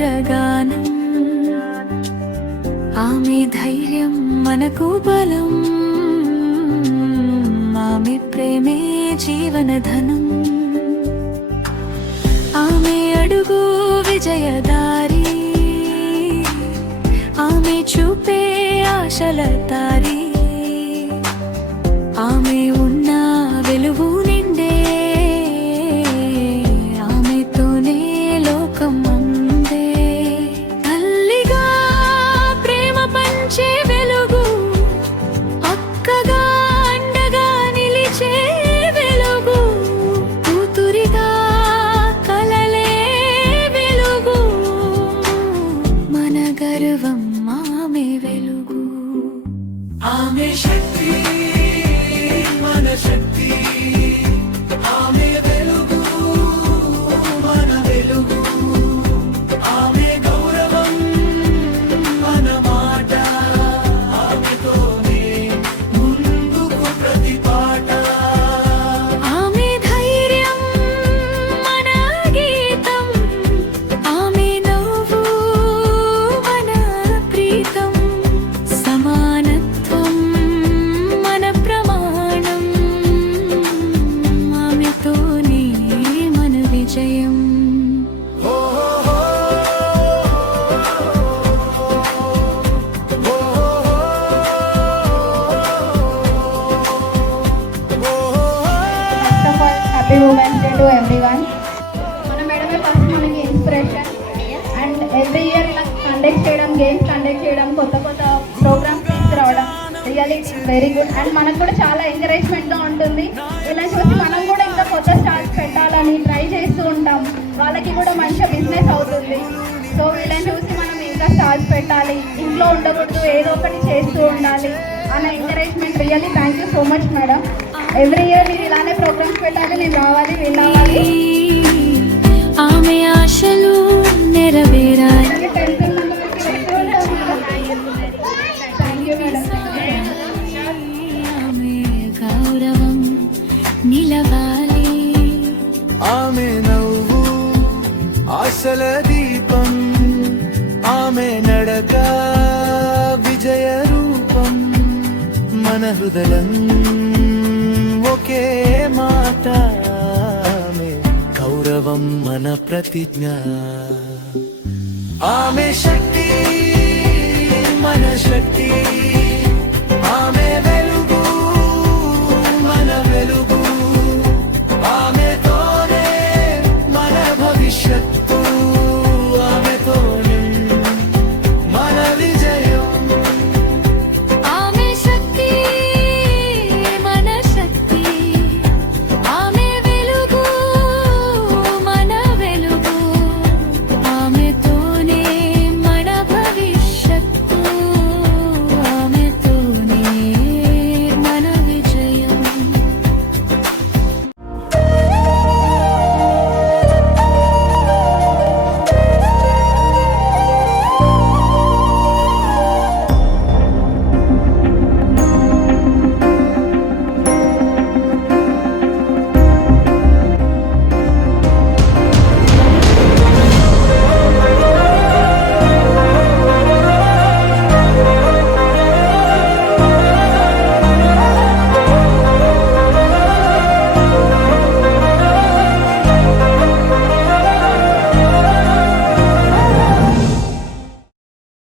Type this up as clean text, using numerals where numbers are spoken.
మధురగానం. ఆమె ధైర్యం మనకు బలం, ఆమె ప్రేమే జీవనధనం. ఆమె అడుగు విజయదారి, ఆమె చూపే ఆశల తారి. ఆమె ఉన్న వెలుగు నిండే, ఆమెతోనే లోకం అందే. తల్లిగా ప్రేమ పంచే వెలుగు, అక్కగా అండగా నిలిచే వెలుగు, కూతురిగా కలలే వెలుగు. మన గర్వం ఆమె వెలుగు. ఆమె శక్తి మన శక్తి, ఆమె వెలుగు మన వెలుగు. ఆమె గౌరవం మన మాట, ఆమెతోనే ముందుకు ప్రతి పాట. ఆమె ధైర్యం మన గీతం, ఆమె నవ్వు మన ప్రీతం. సమానత్వం మన ప్రమాణం, ఆమెతోనే మన విజయం. Happy women's day to everyone. మన మేడమే ఫస్ట్ మనకి ఇన్స్పిరేషన్. అండ్ ఎవ్రీ ఇయర్ ఇలా కండక్ట్ చేయడం, గేమ్స్ కండక్ట్ చేయడం, కొత్త కొత్త ప్రోగ్రామ్స్ తీసుకురావడం really it's very good. And మనకు కూడా చాలా ఎంకరేజ్మెంట్గా ఉంటుంది. ఇలా చూసి మనం కూడా ఇంకా కొత్త స్టార్ట్స్ పెట్టాలని ట్రై చేస్తూ ఉంటాం. వాళ్ళకి కూడా మంచిగా బిజినెస్ అవుతుంది. సో వీళ్ళని చూసి మనం ఇంకా స్టార్ట్స్ పెట్టాలి, ఇంట్లో ఉండకూడదు, ఏదో ఒకటి చేస్తూ ఉండాలి అన్న encouragement. Really thank you so much madam. Every year మీరు ఇలానే ప్రోగ్రామ్స్ పెట్టాలి, నేను రావాలి, వెళ్ళాలి. ఆమె ఆశలు నెరవేరాయి. Thank you madam. ఆమె గౌరవం నిలవాలి. ఆమె నవ్వు ఆశల దీపం, ఆమె నడక విజయ రూపం. మన హృదయం ఒకే మాట, ఆమె గౌరవం మన ప్రతిజ్ఞ. ఆమె శక్తి మన శక్తి,